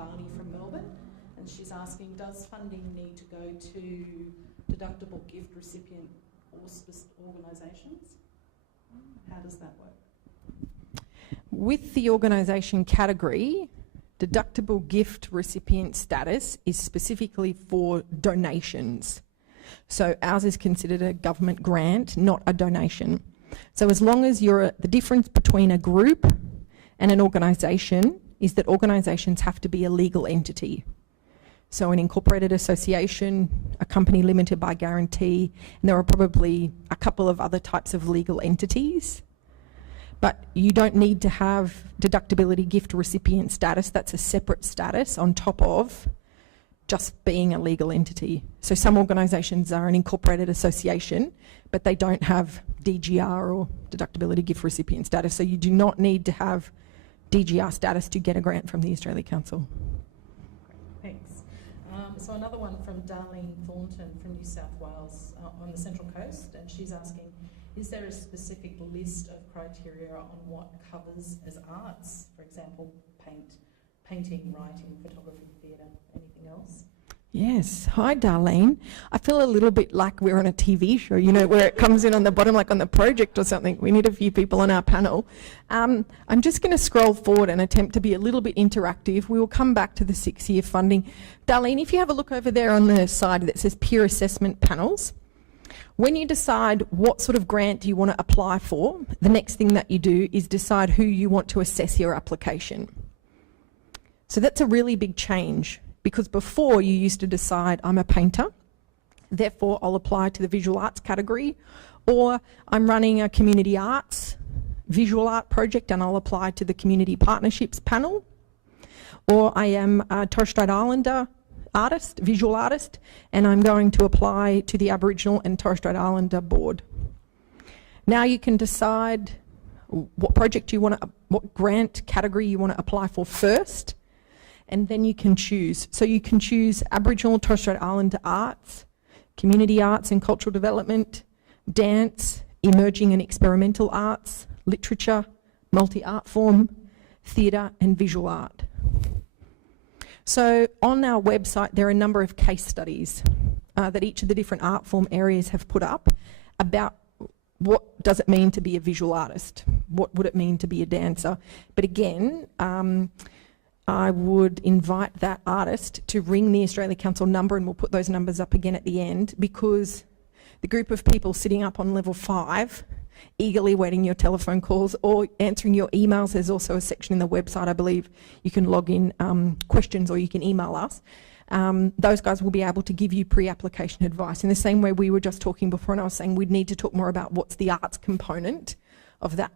Barney from Melbourne, and she's asking, does funding need to go to deductible gift recipient organisations? How does that work? With the organisation category, deductible gift recipient status is specifically for donations. So ours is considered a government grant, not a donation. So as long as the difference between a group and an organisation is that organisations have to be a legal entity. So an incorporated association, a company limited by guarantee, and there are probably a couple of other types of legal entities. But you don't need to have deductibility gift recipient status. That's a separate status on top of just being a legal entity. So some organisations are an incorporated association, but they don't have DGR or deductibility gift recipient status. So you do not need to have DGR status to get a grant from the Australia Council. Great, thanks. So another one from Darlene Thornton from New South Wales on the Central Coast, and she's asking, is there a specific list of criteria on what covers as arts? For example, painting, writing, photography, theatre, anything else? Yes. Hi, Darlene. I feel a little bit like we're on a TV show, you know, where it comes in on the bottom, like on The Project or something. We need a few people on our panel. I'm just going to scroll forward and attempt to be a little bit interactive. We will come back to the 6-year funding. Darlene, if you have a look over there on the side that says peer assessment panels, when you decide what sort of grant you want to apply for, the next thing that you do is decide who you want to assess your application. So that's a really big change, because before you used to decide, I'm a painter, therefore I'll apply to the visual arts category, or I'm running a community arts visual art project and I'll apply to the community partnerships panel, or I am a Torres Strait Islander artist, visual artist, and I'm going to apply to the Aboriginal and Torres Strait Islander board. Now you can decide what project you want to, what grant category you want to apply for first, and then you can choose. So you can choose Aboriginal, Torres Strait Islander arts, community arts and cultural development, dance, emerging and experimental arts, literature, multi-art form, theatre and visual art. So on our website there are a number of case studies that each of the different art form areas have put up about what does it mean to be a visual artist, what would it mean to be a dancer. But again, I would invite that artist to ring the Australia Council number, and we'll put those numbers up again at the end, because the group of people sitting up on level 5 eagerly waiting your telephone calls or answering your emails. There's also a section in the website, I believe, you can log in questions or you can email us. Those guys will be able to give you pre-application advice in the same way we were just talking before, and I was saying we'd need to talk more about what's the arts component of that